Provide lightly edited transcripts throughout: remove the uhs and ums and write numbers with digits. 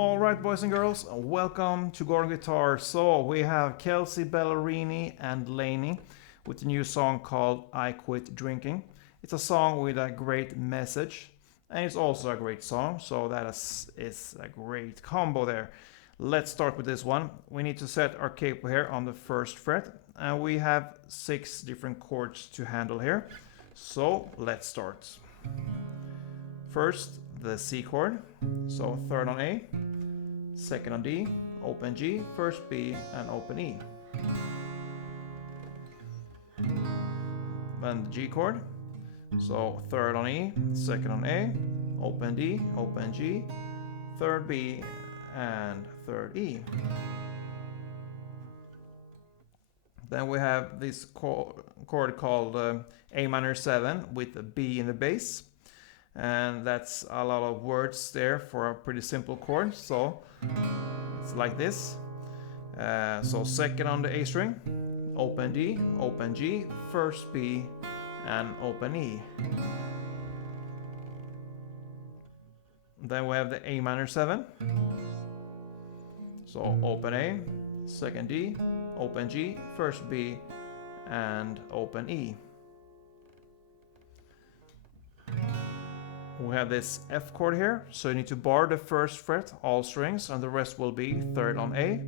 Alright, boys and girls, welcome to Gordon Guitar. So we have KELSEA Ballerini and LANY with a new song called I Quit Drinking. It's a song with a great message, and it's also a great song, so that is a great combo there. Let's start with this one. We need to set our capo here on the first fret, and we have 6 different chords to handle here. So let's start. First, the C chord, so third on A, second on D, open G, first B, and open E. Then the G chord, so third on E, second on A, open D, open G, third B, and third E. Then we have this chord called A minor 7 with a B in the bass. And that's a lot of words there for a pretty simple chord, so it's like this. So second on the A string, open D, open G, first B, and open E. Then we have the A minor 7, so open A, second D, open G, first B, and open E. We have this F chord here, so you need to bar the first fret, all strings, and the rest will be third on A,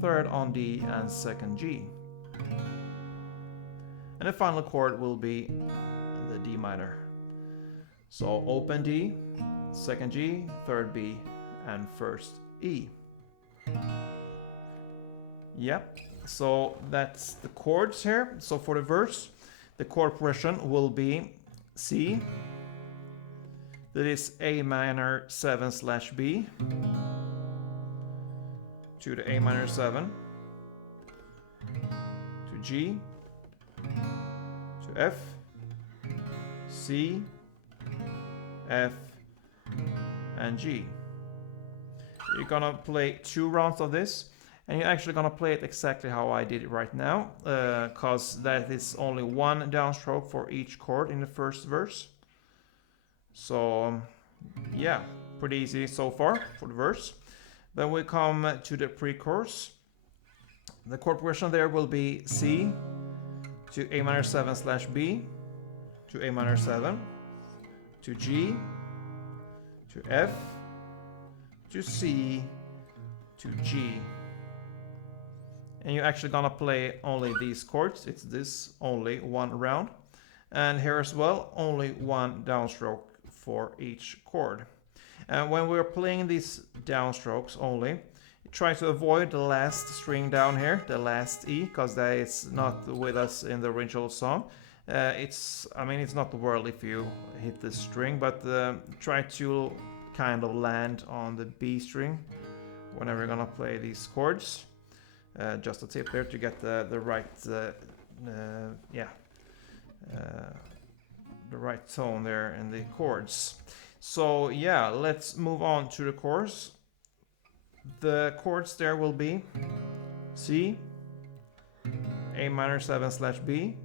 third on D, and second G. And the final chord will be the D minor. So open D, second G, third B, and first E. Yep, so that's the chords here. So for the verse, the chord progression will be C, that is A minor 7/B, to the A minor 7, to G, to F, C, F, and G. You're gonna play 2 rounds of this, and you're actually gonna play it exactly how I did it right now, cause that is only 1 downstroke for each chord in the first verse. So yeah, pretty easy so far for the verse. Then we come to the pre-chorus. The chord progression there will be C to A minor 7/B, to A minor 7, to G, to F, to C, to G. And you're actually gonna play only these chords. It's this only 1 round. And here as well, only 1 downstroke for each chord. And when we're playing these downstrokes only, try to avoid the last string down here, the last E, because that is not with us in the original song. It's not the world if you hit this string, but try to kind of land on the B string whenever you're gonna play these chords. Just a tip there to get the right the right tone there in the chords. So yeah, let's move on to the chorus. The chords there will be C, A minor 7/B,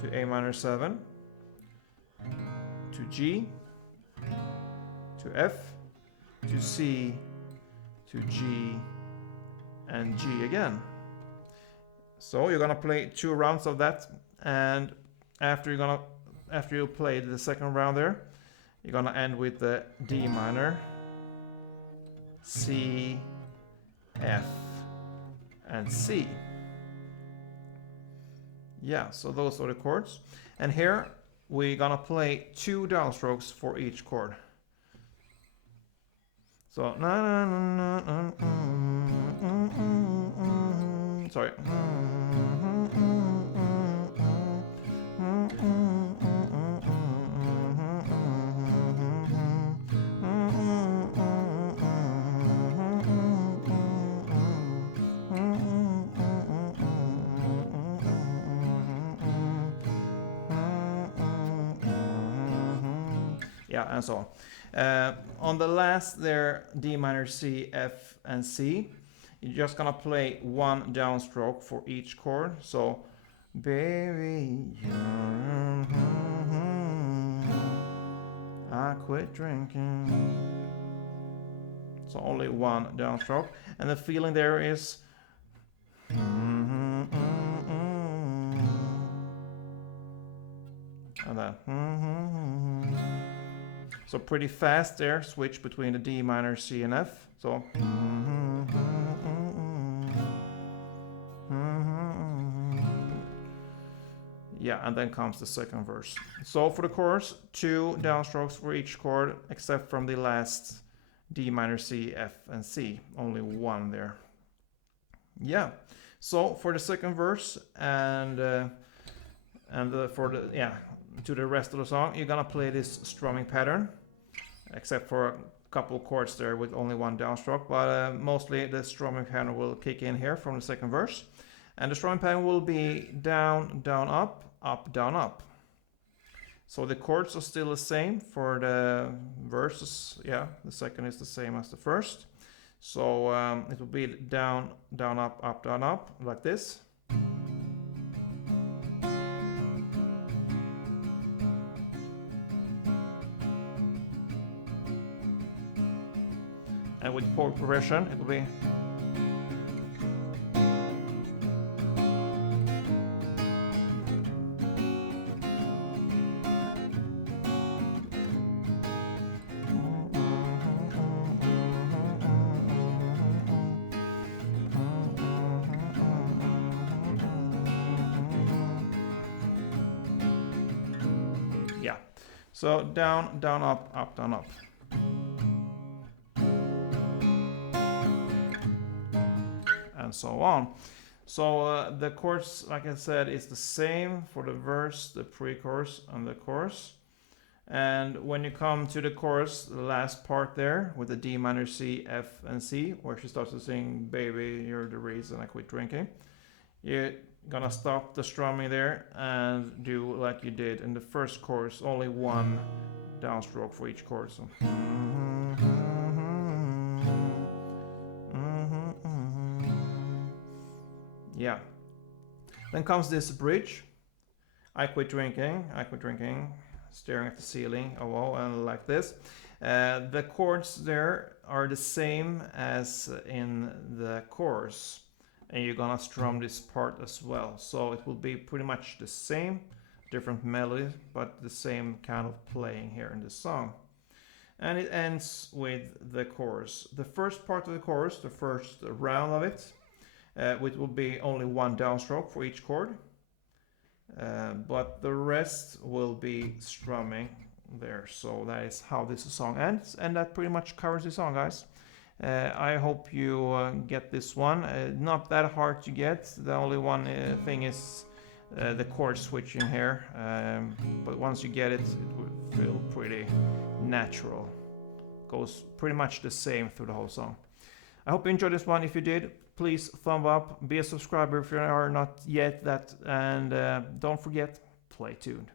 to A minor 7, to G, to F, to C, to G, and G again. So you're gonna play 2 rounds of that, and after you play the second round there, you're gonna end with the D minor, C, F, and C. Yeah, so those are the chords. And here we're gonna play 2 downstrokes for each chord. So sorry. Yeah, and so on. On the last there, D minor, C, F, and C, you're just gonna play 1 downstroke for each chord. So, baby, I quit drinking. So only one downstroke. And the feeling there is... And then... So pretty fast there, switch between the D minor, C and F. So... Yeah, and then comes the second verse. So for the chorus, 2 downstrokes for each chord, except from the last D minor, C, F, and C. Only 1 there. Yeah. So for the second verse to the rest of the song, you're gonna play this strumming pattern, except for a couple chords there with only 1 downstroke. But mostly the strumming pattern will kick in here from the second verse, and the strumming pattern will be down, down, up, up, down, up. So the chords are still the same for the verses. Yeah, the second is the same as the first. So it will be down, down, up, down, up, like this. And with chord progression, it will be... Yeah, so down, down, up, down, up. And so on. So the chords, like I said, is the same for the verse, the pre-chorus, and the chorus. And when you come to the chorus, the last part there with the D minor, C, F, and C, where she starts to sing "Baby, you're the reason I quit drinking," you're gonna stop the strumming there and do like you did in the first chorus, only 1 downstroke for each chord. So. Yeah. Then comes this bridge. I quit drinking, staring at the ceiling, oh, and like this. The chords there are the same as in the chorus, and you're gonna strum this part as well. So it will be pretty much the same, different melody, but the same kind of playing here in this song. And it ends with the chorus. The first part of the chorus, the first round of it, which will be only 1 downstroke for each chord, but the rest will be strumming there. So that is how this song ends, and that pretty much covers the song, guys. I hope you get this one. Not that hard to get. The only one thing is the chord switching here, but once you get it, it will feel pretty natural. Goes pretty much the same through the whole song. I hope you enjoyed this one. If you did, please thumb up, be a subscriber if you are not yet that, and don't forget, play tuned.